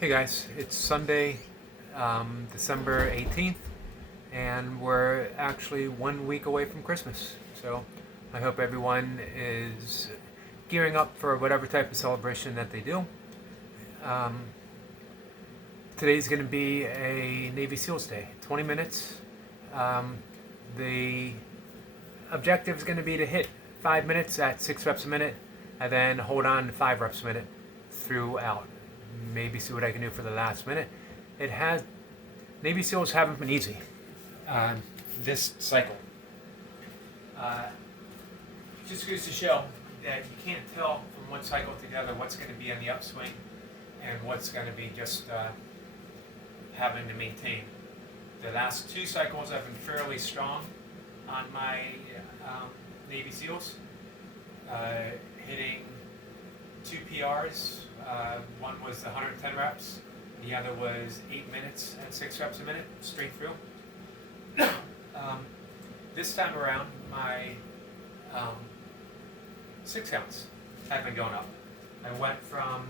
Hey guys, it's Sunday, December 18th, and we're actually 1 week away from Christmas. So I hope everyone is gearing up for whatever type of celebration that they do. Um, Today's going to be a Navy SEALs Day, 20 minutes. Um, the objective is going to be to hit 5 minutes at 6 reps a minute, and then hold on to 5 reps a minute throughout. Maybe see what I can do for the last minute. It has Navy SEALs haven't been easy this cycle. Uh, just goes to show that you can't tell from one cycle to the other what's going to be on the upswing and what's going to be just having to maintain. The last two cycles I've been fairly strong on my Navy SEALs, hitting two PRs. One was the 110 reps, the other was 8 minutes at 6 reps a minute, straight through. This time around, my 6 counts have been going up. I went from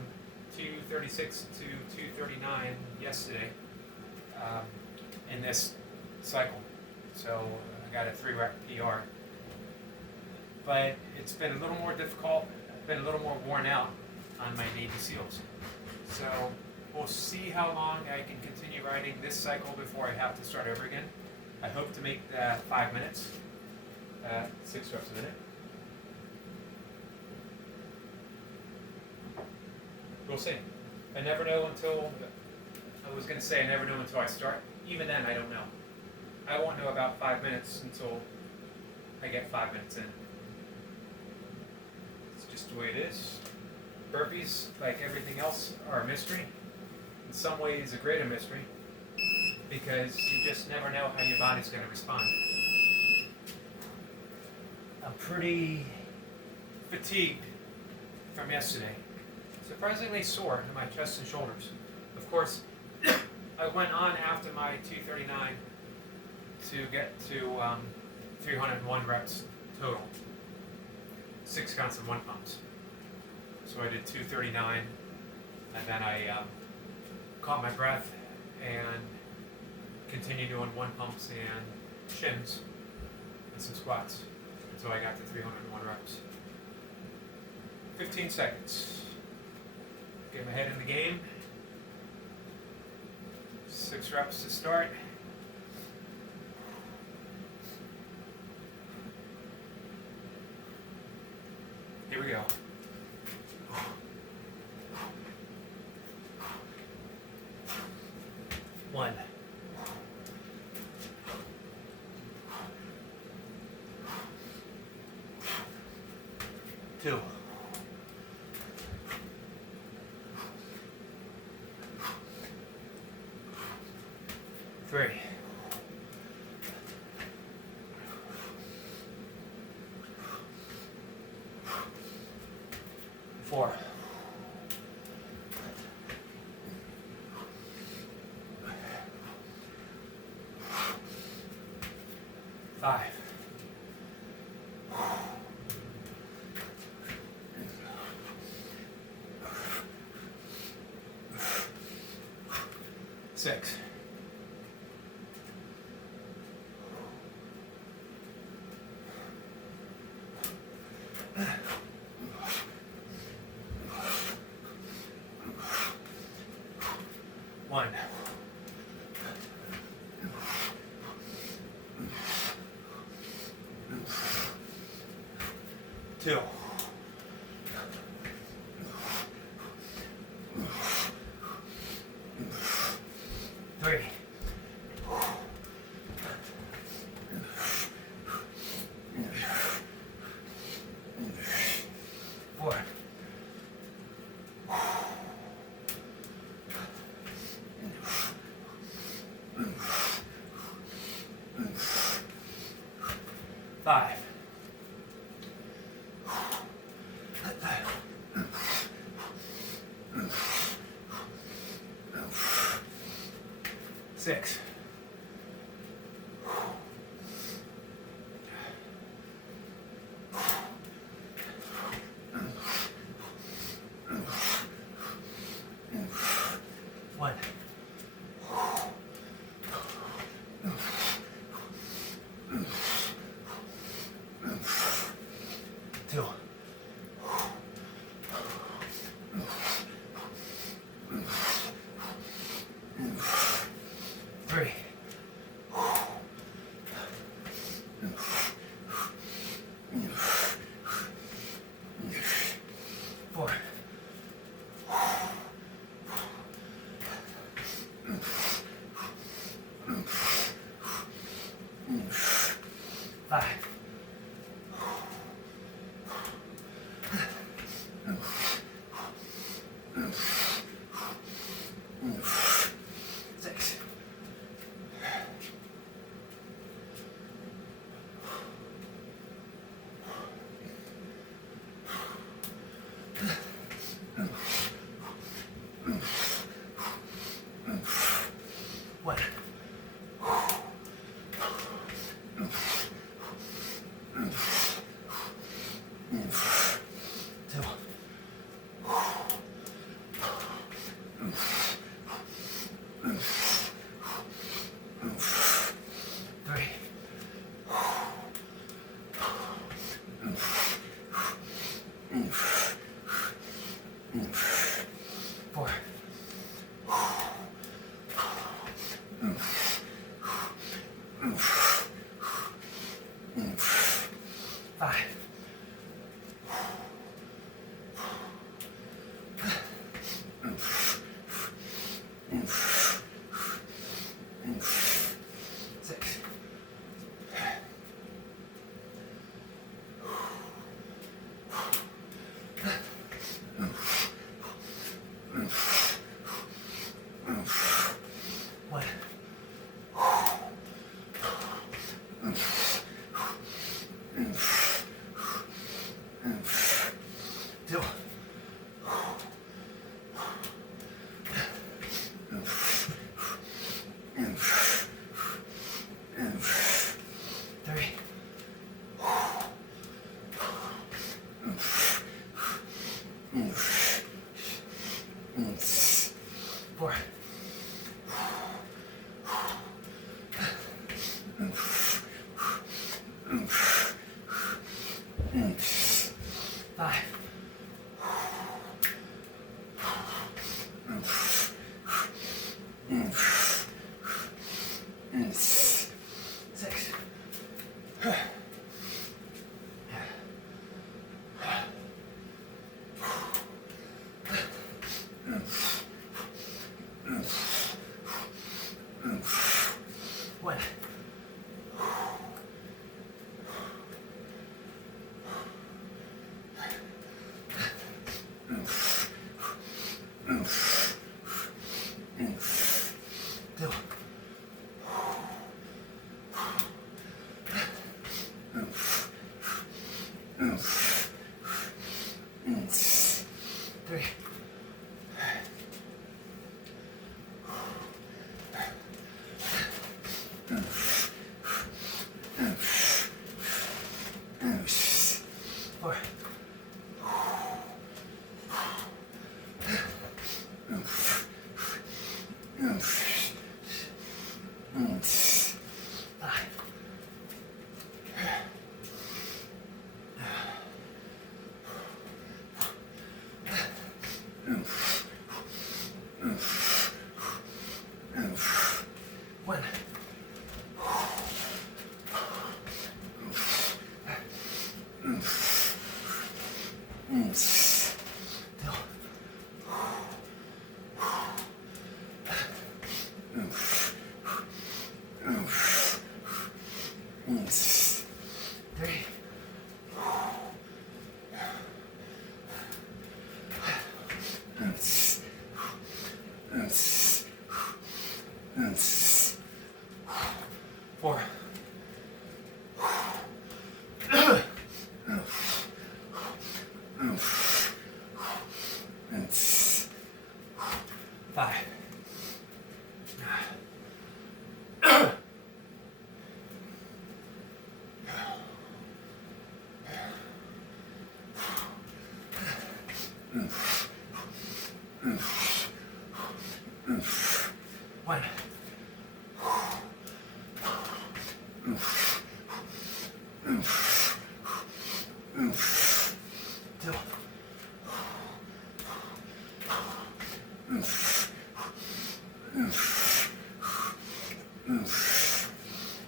236 to 239 yesterday in this cycle. So I got a 3 rep PR. But it's been a little more difficult, been a little more worn out on my Navy SEALs. So we'll see how long I can continue riding this cycle before I have to start over again. I hope to make that 5 minutes at 6 reps a minute. We'll see. I never know until, I was going to say I never know until I start. Even then, I don't know. I won't know about 5 minutes until I get 5 minutes in. It's just the way it is. Burpees, like everything else, are a mystery. In some ways, a greater mystery, because you just never know how your body's going to respond. I'm pretty fatigued from yesterday. Surprisingly sore in my chest and shoulders. Of course, I went on after my 239 to get to 301 reps total. 6 counts and 1 pumps. So I did 239, and then I caught my breath and continued doing 1 pumps and shins and some squats until I got to 301 reps. 15 seconds. Get my head in the game. 6 reps to start. Here we go. 1. 2. 3. 4. 5. 6. 1. 2. 3. 4. 5. 6. 7. 1. 2. 3. 4. 5. 6. 1. 2. 3. 4. 5. 6. 1. 2. 3. 4. 5. 6. 1. 2. 3. 4. 5. 1. 3. 4. 5. 6. One. Two.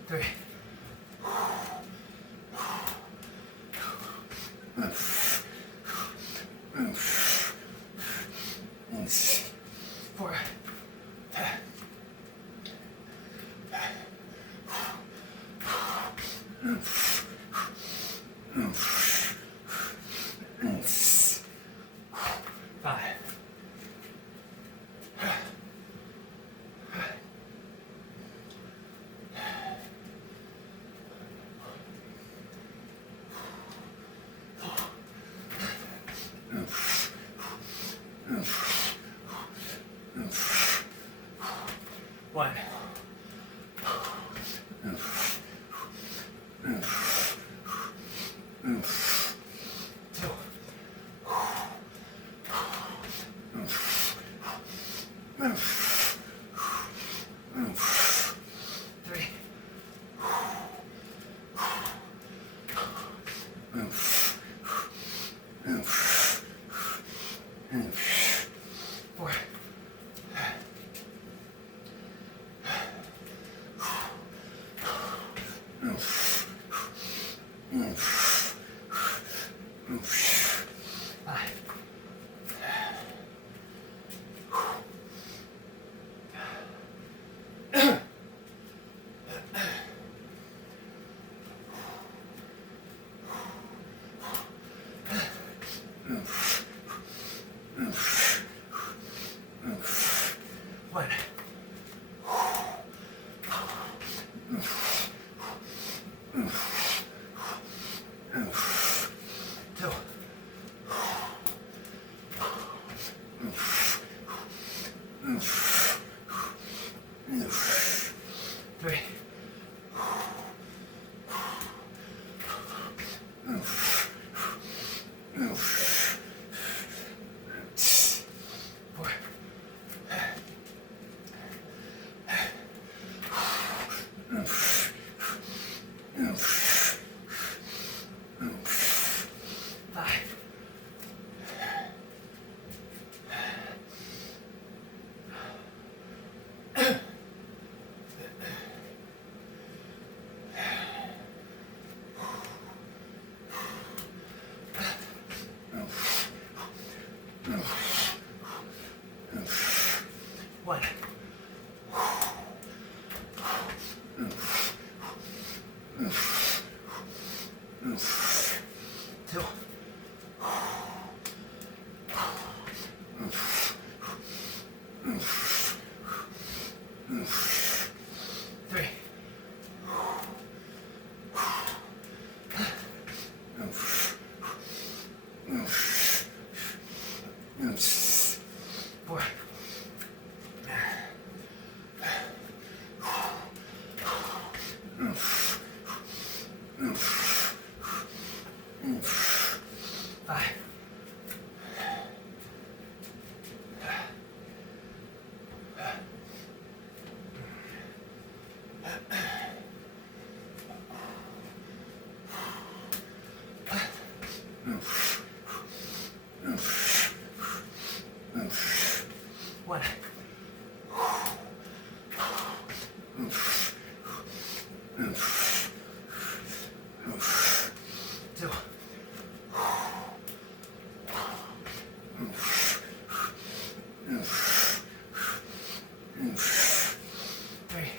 Three. Four. Five. One. Two. Three. Four. Five. One. Two. Three. Four. Five. One. Two. Three. Four. Five. One. Two. Three.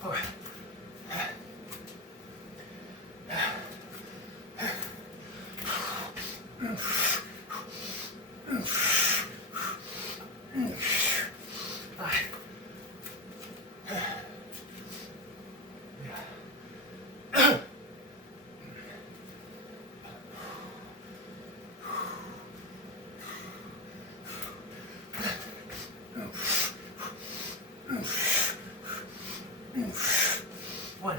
Four. Five. One.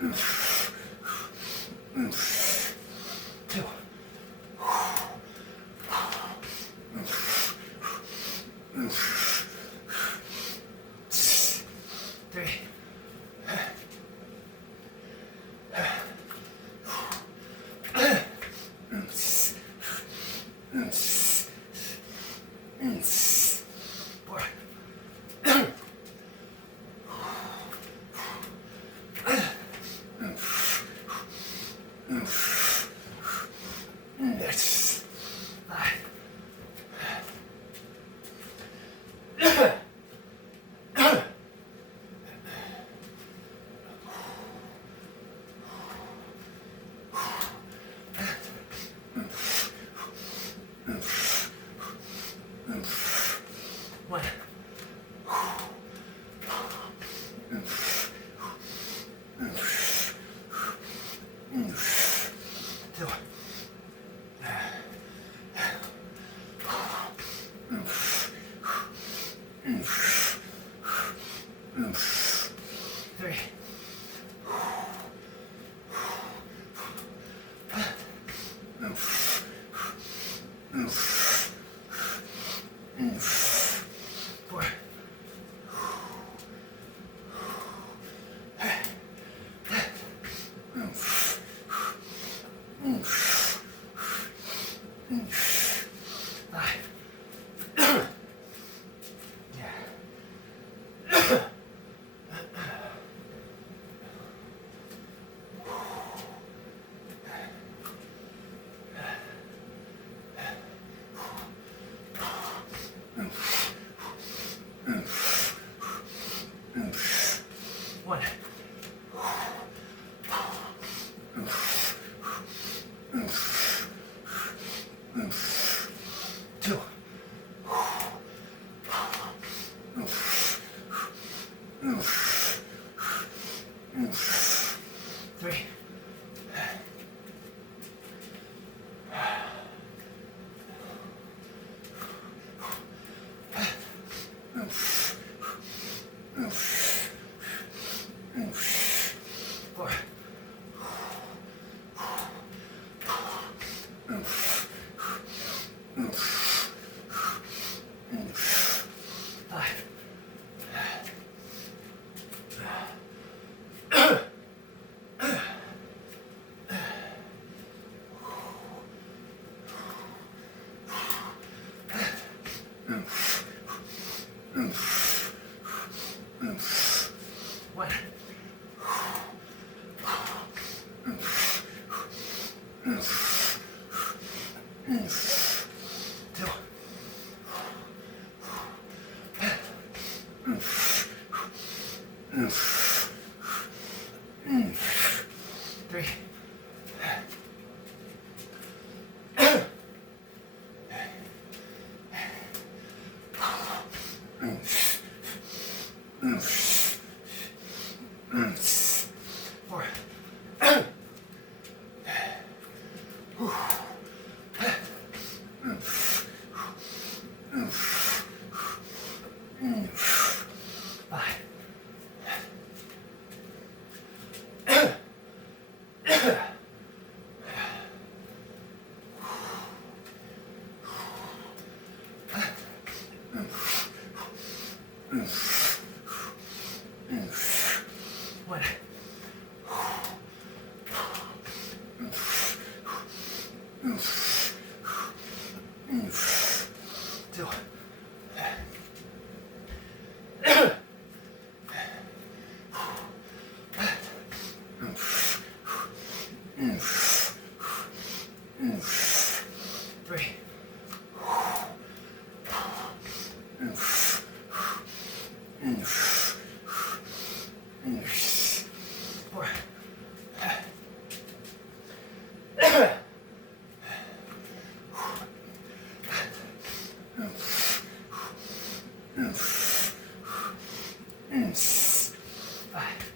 Two. Three. Four. That's 5. One. Two. Three. Four. Five. Yeah. One. Two. Three. Four. Five. One. Two. Three. Four. Five. One. Two. Three. Four. Five.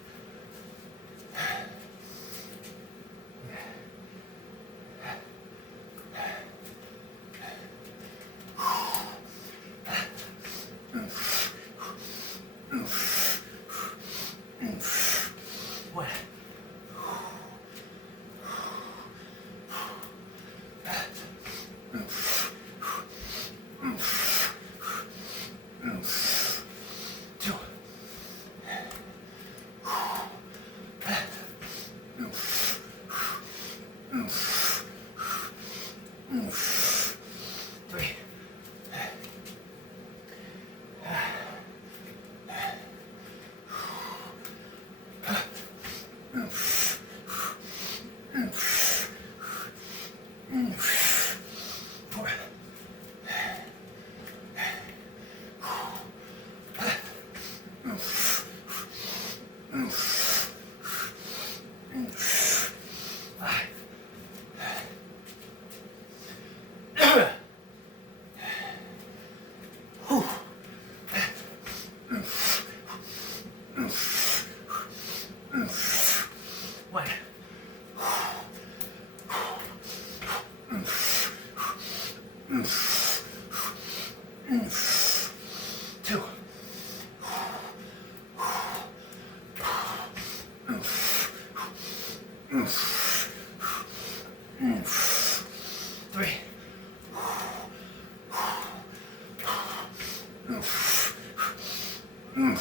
4.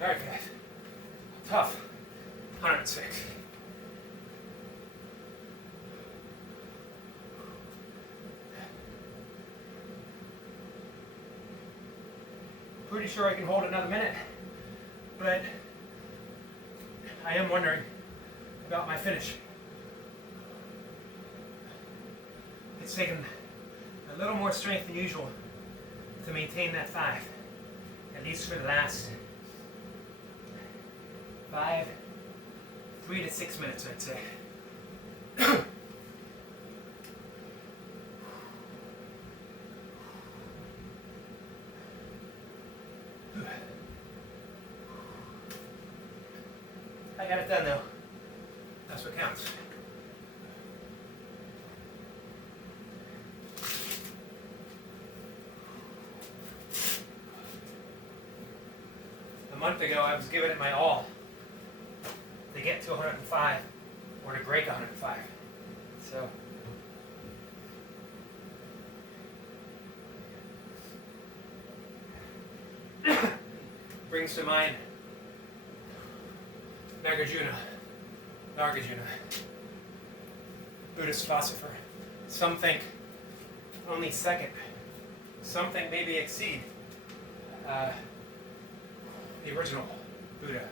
Alright guys, tough, 106. Pretty sure I can hold another minute, but I am wondering about my finish. It's taken a little more strength than usual to maintain that 5, at least for the last 3 to 6 minutes, I'd say. I got it done though. That's what counts. A month ago, I was giving it my all to get to 105 or to break 105. So brings to mind Nagarjuna, Buddhist philosopher. Some think only second. Some think maybe exceed the original Buddha,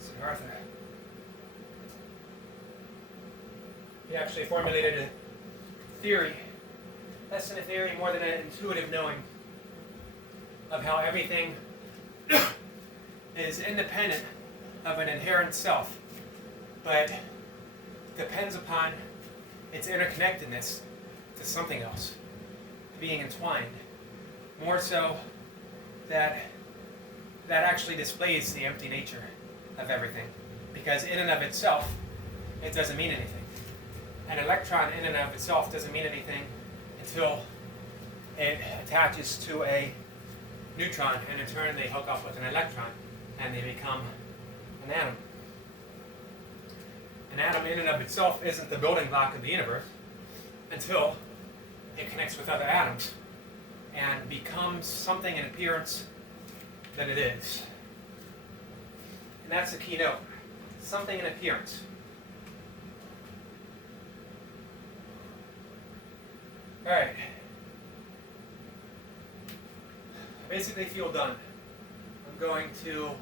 Siddhartha. He actually formulated a theory, less than a theory, more than an intuitive knowing of how everything is independent of an inherent self, but depends upon its interconnectedness to something else, being entwined, more so that actually displays the empty nature of everything, because in and of itself, it doesn't mean anything. An electron in and of itself doesn't mean anything until it attaches to a neutron, and in turn they hook up with an electron, and they become an atom. An atom in and of itself isn't the building block of the universe until it connects with other atoms and becomes something in appearance that it is. And that's the keynote. Something in appearance. Alright. I basically feel done. I'm going to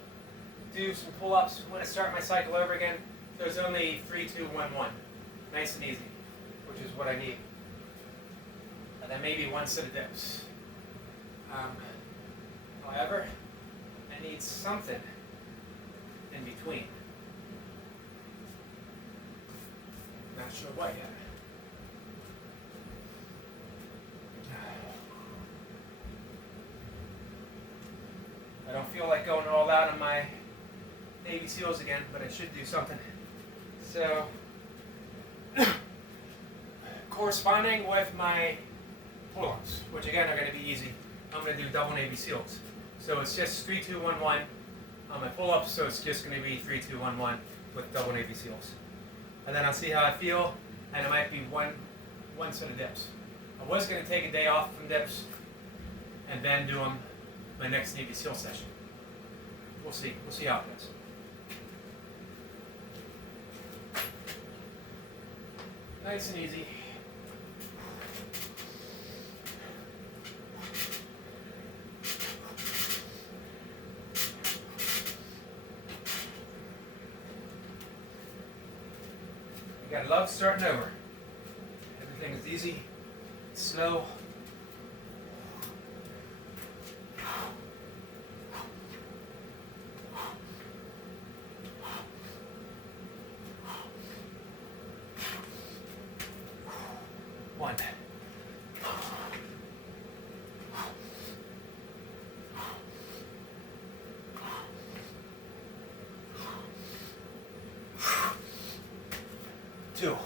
do some pull-ups. I'm going to start my cycle over again. There's only 3, 2, 1, 1. Nice and easy, which is what I need. And then maybe 1 set of dips. However, I need something in between. Not sure what yet. I don't feel like going all out on my Navy SEALs again, but I should do something. So, corresponding with my pull-ups, which again are going to be easy, I'm going to do double Navy SEALs. So it's just 3, 2, 1, 1 on my pull-ups, so it's just going to be 3, 2, 1, 1 with double Navy SEALs. And then I'll see how I feel, and it might be one set of dips. I was going to take a day off from dips and then do them my next Navy SEAL session. We'll see. We'll see how it goes. Nice and easy. You gotta love starting over. Everything is easy Slow. One. Two.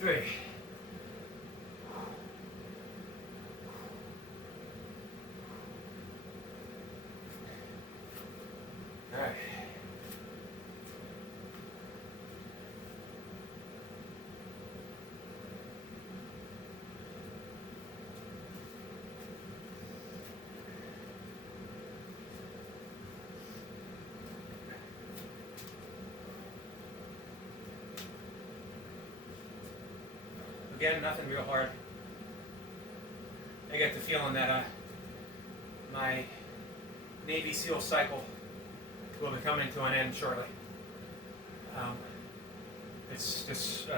Three. All right. Again, nothing real hard. I get the feeling that my Navy SEAL cycle will be coming to an end shortly. It's just,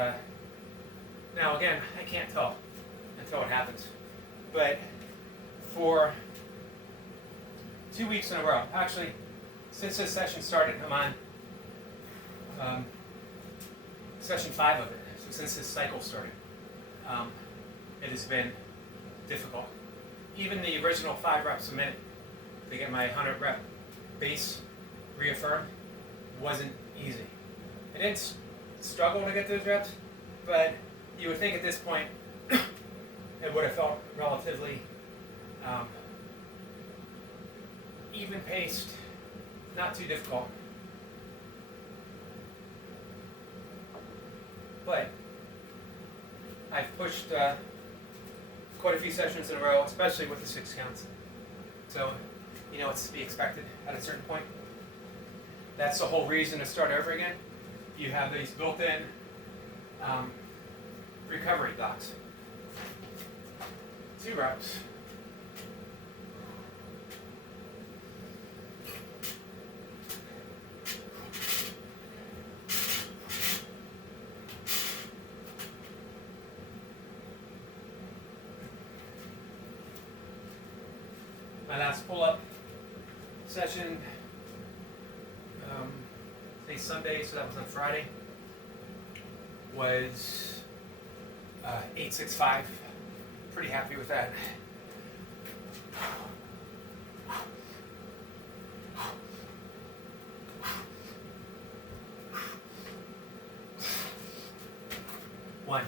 now again, I can't tell until it happens. But for 2 weeks in a row, actually, since this session started, I'm on session 5 of it, so since this cycle started. It has been difficult. Even the original 5 reps a minute to get my 100 rep base reaffirmed wasn't easy. I didn't struggle to get those reps, but you would think at this point it would have felt relatively even paced, not too difficult. But I've pushed quite a few sessions in a row, especially with the 6 counts. So, you know, it's to be expected at a certain point. That's the whole reason to start over again. You have these built-in recovery blocks. 2 reps. My last pull-up session, today's Sunday, so that was on Friday, was 865. Pretty happy with that. One.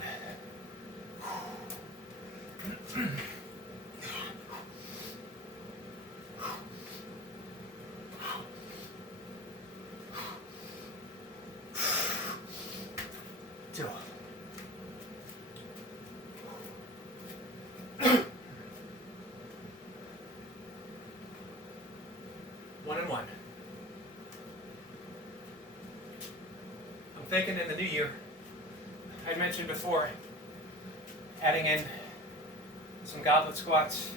Two. One and one. I'm thinking in the new year, I mentioned before, adding in some goblet squats,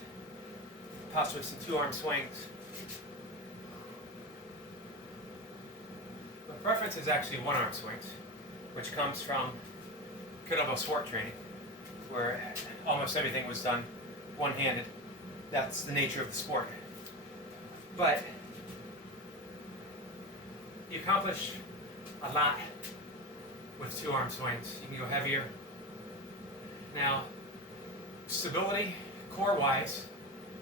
possibly some 2-arm swings. My preference is actually 1-arm swings, which comes from kettlebell sport training, where almost everything was done one-handed. That's the nature of the sport. But you accomplish a lot with 2-arm swings. You can go heavier. Now, stability, core-wise,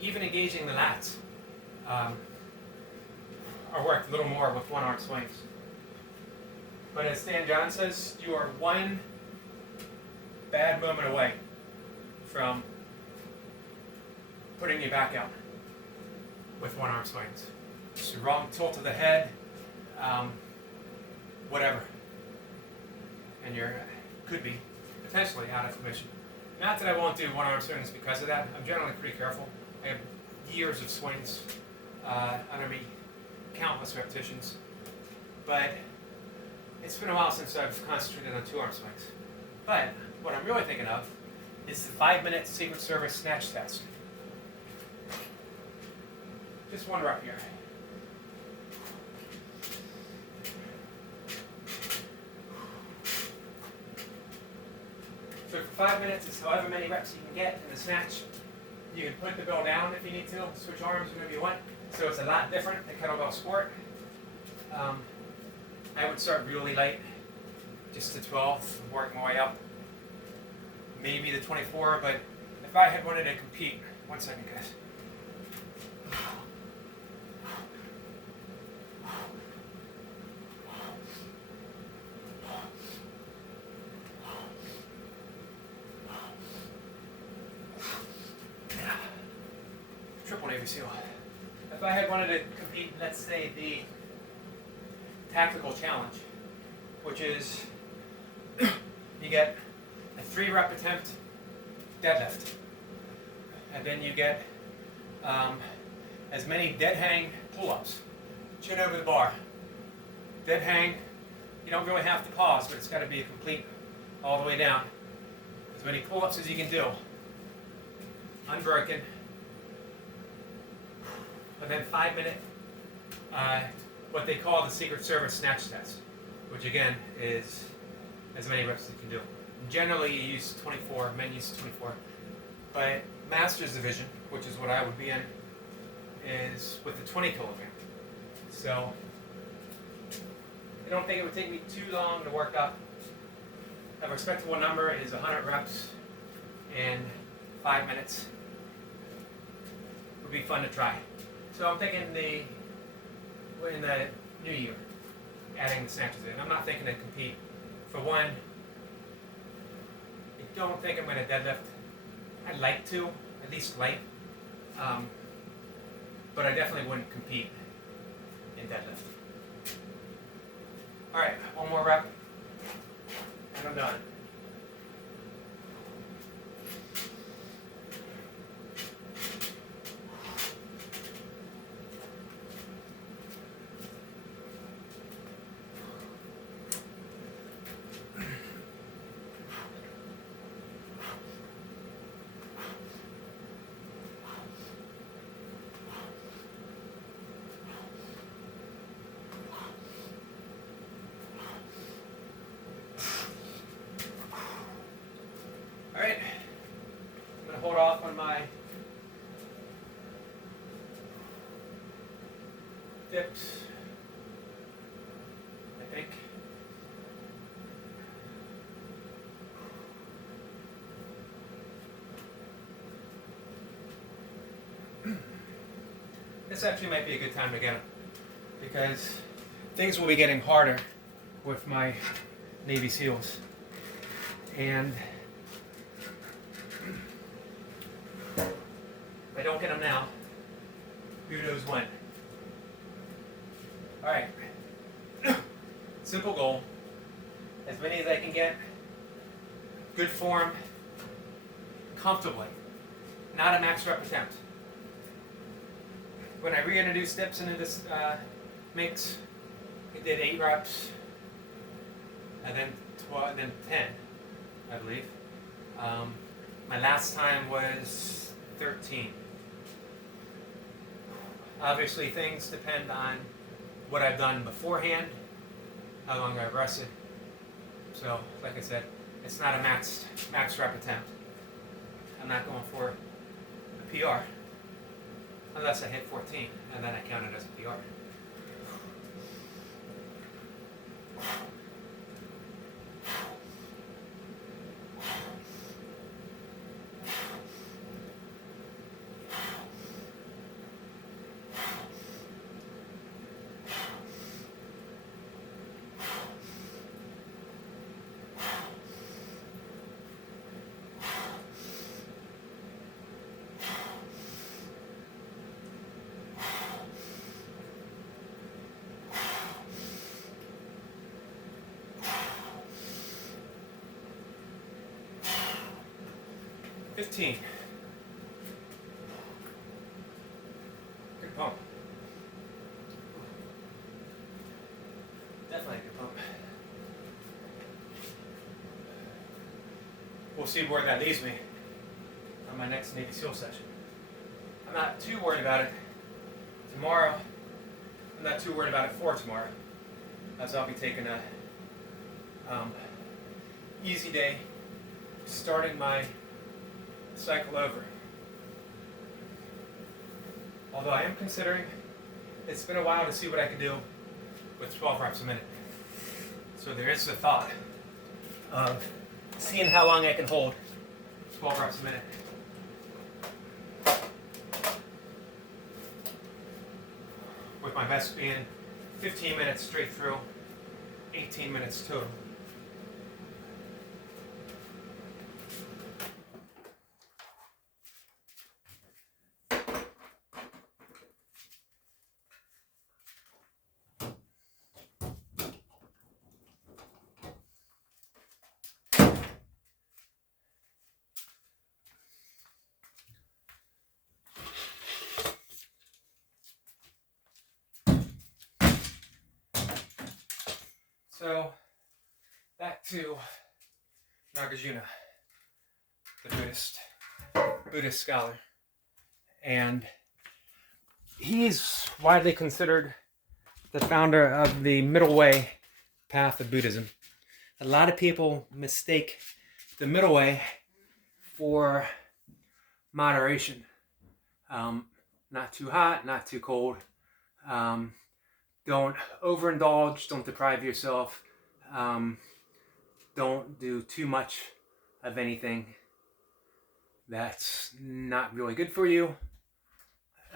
even engaging the lats are worked a little more with 1-arm swings. But as Stan John says, you are one bad moment away from putting you back out with 1-arm swings. Just a wrong tilt of the head, whatever. And you could be potentially out of commission. Not that I won't do 1-arm swings because of that. I'm generally pretty careful. I have years of swings under me, countless repetitions. But it's been a while since I've concentrated on 2-arm swings. But what I'm really thinking of is the 5-minute Secret Service snatch test. Just one rep here. So for 5 minutes, it's however many reps you can get in the snatch. You can put the bell down if you need to, switch arms whenever you want. So it's a lot different than kettlebell sport. I would start really light, just to 12, work my way up. Maybe the 24, but if I had wanted to compete, 1 second guys. Triple Navy SEAL. If I had wanted to compete, let's say the tactical challenge, which is you get a 3-rep attempt deadlift, and then you get as many dead hang pull-ups, chin over the bar. Dead hang, you don't really have to pause, but it's got to be a complete all the way down. As many pull-ups as you can do, unbroken. And then 5-minute, what they call the Secret Service snatch test, which again is as many reps as you can do. Generally you use 24, men use 24, but Masters Division, which is what I would be in, is with the 20 kilogram. So I don't think it would take me too long to work up. A respectable number is 100 reps in 5 minutes. Would be fun to try. So I'm thinking in the new year, adding the snatches in. I'm not thinking to compete. For one, I don't think I'm going to deadlift. I'd like to, at least light, but I definitely wouldn't compete in deadlift. All right, one more rep, and I'm done. Alright, I'm going to hold off on my dips, I think. This actually might be a good time to get them, because things will be getting harder with my Navy SEALs. And if I don't get them now, who knows when. Alright, simple goal, as many as I can get, good form, comfortably, not a max rep attempt. When I reintroduced dips into this mix, it did 8 reps, and then 10, I believe. My last time was 13. Obviously, things depend on what I've done beforehand, how long I've rested. So, like I said, it's not a max rep attempt. I'm not going for a PR unless I hit 14, and then I count it as a PR. $15. Good pump. Definitely a good pump. we'll see where that leaves me on my next Navy SEAL session. I'm not too worried about it tomorrow. I'm not too worried about it for tomorrow, as I'll be taking a easy day, starting my cycle over. Although I am considering, it's been a while to see what I can do with 12 reps a minute. So there is the thought of seeing how long I can hold 12 reps a minute. With my best being 15 minutes straight through, 18 minutes total. So, back to Nagarjuna, the Buddhist scholar. And he's widely considered the founder of the middle way path of Buddhism. A lot of people mistake the middle way for moderation. Not too hot, not too cold. Don't overindulge, don't deprive yourself. Don't do too much of anything that's not really good for you.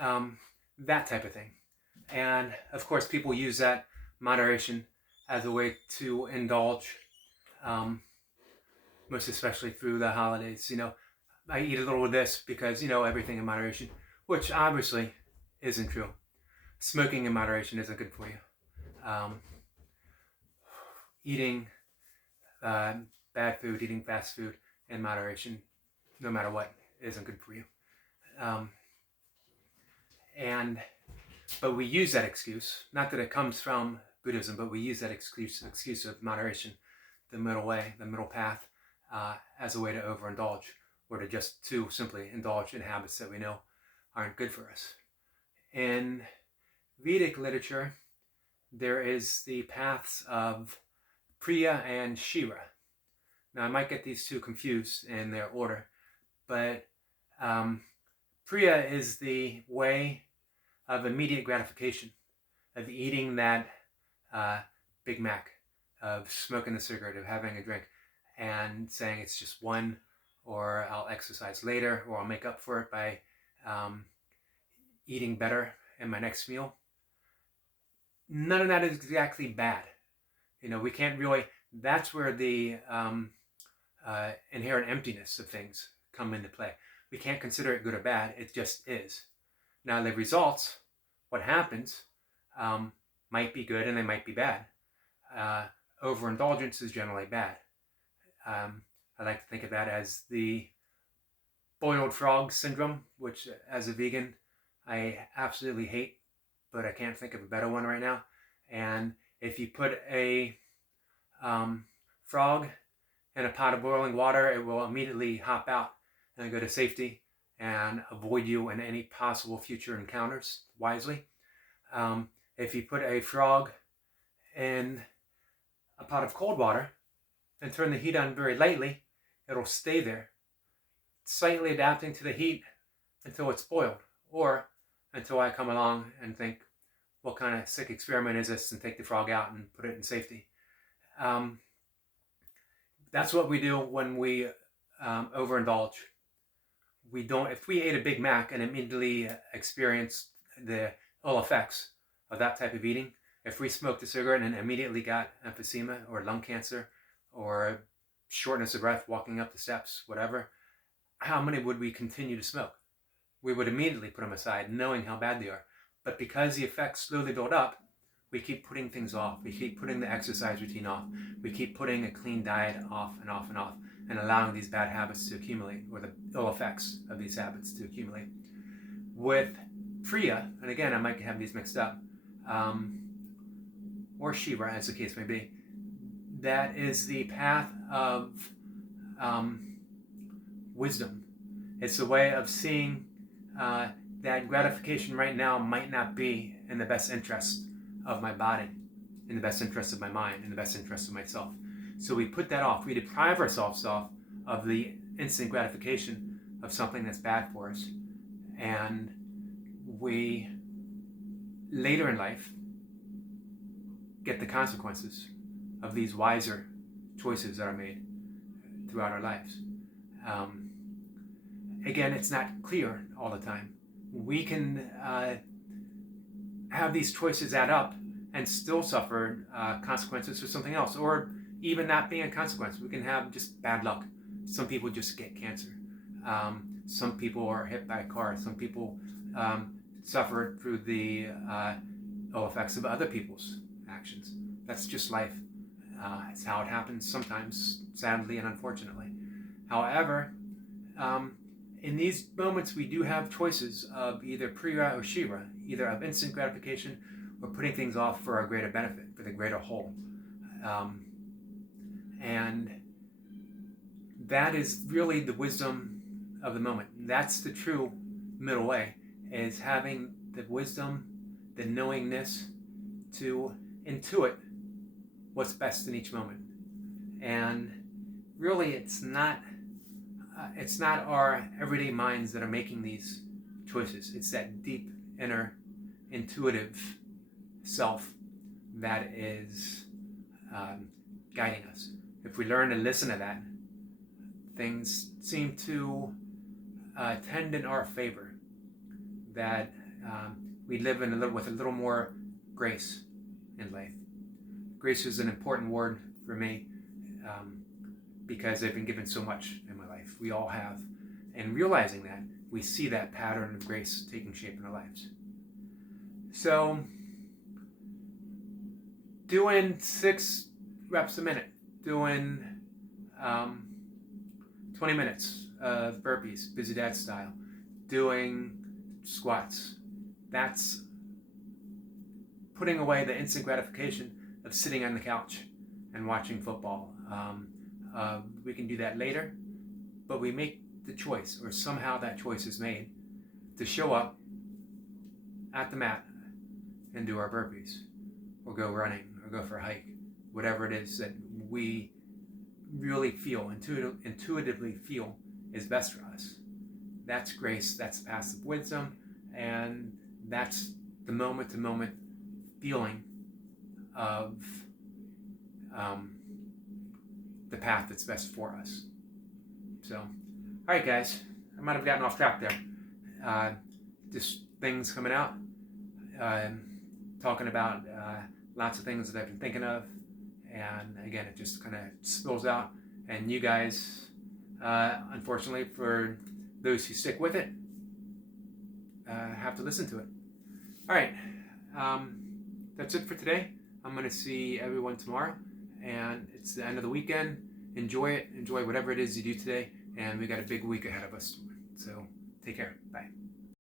That type of thing. And of course, people use that moderation as a way to indulge, most especially through the holidays. I eat a little of this because, everything in moderation, which obviously isn't true. Smoking in moderation isn't good for you. Eating bad food, eating fast food in moderation, no matter what, isn't good for you. But we use that excuse, not that it comes from Buddhism, but we use that excuse of moderation, the middle way, the middle path, as a way to overindulge, or to simply indulge in habits that we know aren't good for us. In Vedic literature, there is the paths of Preya and Shreya. Now, I might get these two confused in their order, but Preya is the way of immediate gratification, of eating that Big Mac, of smoking a cigarette, of having a drink, and saying it's just one, or I'll exercise later, or I'll make up for it by eating better in my next meal. None of that is exactly bad. We can't really, that's where the inherent emptiness of things come into play. We can't consider it good or bad, it just is. Now the results, what happens, might be good and they might be bad. Overindulgence is generally bad. I like to think of that as the boiled frog syndrome, which as a vegan, I absolutely hate, but I can't think of a better one right now. And if you put a frog in a pot of boiling water, it will immediately hop out and go to safety and avoid you in any possible future encounters wisely. If you put a frog in a pot of cold water and turn the heat on very lightly, it'll stay there, slightly adapting to the heat until it's boiled, or until I come along and think, what kind of sick experiment is this, and take the frog out and put it in safety. That's what we do when we overindulge. If we ate a Big Mac and immediately experienced the ill effects of that type of eating, if we smoked a cigarette and immediately got emphysema or lung cancer or shortness of breath walking up the steps, whatever, how many would we continue to smoke? We would immediately put them aside, knowing how bad they are. But because the effects slowly build up, we keep putting things off. We keep putting the exercise routine off. We keep putting a clean diet off and off and off, and allowing these bad habits to accumulate, or the ill effects of these habits to accumulate. With Preya, and again, I might have these mixed up, or Shiva, as the case may be, that is the path of wisdom. It's a way of seeing that gratification right now might not be in the best interest of my body, in the best interest of my mind, in the best interest of myself. So we put that off. We deprive ourselves of the instant gratification of something that's bad for us. And we, later in life, get the consequences of these wiser choices that are made throughout our lives. Again, it's not clear all the time. We can have these choices add up and still suffer consequences for something else, or even not being a consequence. We can have just bad luck. Some people just get cancer. Some people are hit by a car. Some people suffer through the ill effects of other people's actions. That's just life. It's how it happens sometimes, sadly and unfortunately. However, in these moments we do have choices of either Preya or Shreya, either of instant gratification or putting things off for a greater benefit, for the greater whole. And that is really the wisdom of the moment. That's the true middle way, is having the wisdom, the knowingness to intuit what's best in each moment. And really it's not our everyday minds that are making these choices. It's that deep inner intuitive self that is guiding us. If we learn to listen to that, things seem to tend in our favor. That we live with a little more grace in life. Grace is an important word for me because I've been given so much in my life. We all have. And realizing that, we see that pattern of grace taking shape in our lives. So, doing 6 reps a minute, doing 20 minutes of burpees, busy dad style, doing squats. That's putting away the instant gratification of sitting on the couch and watching football. We can do that later, but we make the choice, or somehow that choice is made, to show up at the mat and do our burpees, or go running, or go for a hike, whatever it is that we really feel, intuitively feel is best for us. That's grace, that's passive wisdom, and that's the moment-to-moment feeling of the path that's best for us. So, all right, guys, I might have gotten off track there. Just things coming out, talking about lots of things that I've been thinking of, and again, it just kind of spills out. And you guys, unfortunately, for those who stick with it, have to listen to it. All right, that's it for today. I'm going to see everyone tomorrow, and it's the end of the weekend. Enjoy it. Enjoy whatever it is you do today, and we got a big week ahead of us. So take care. Bye.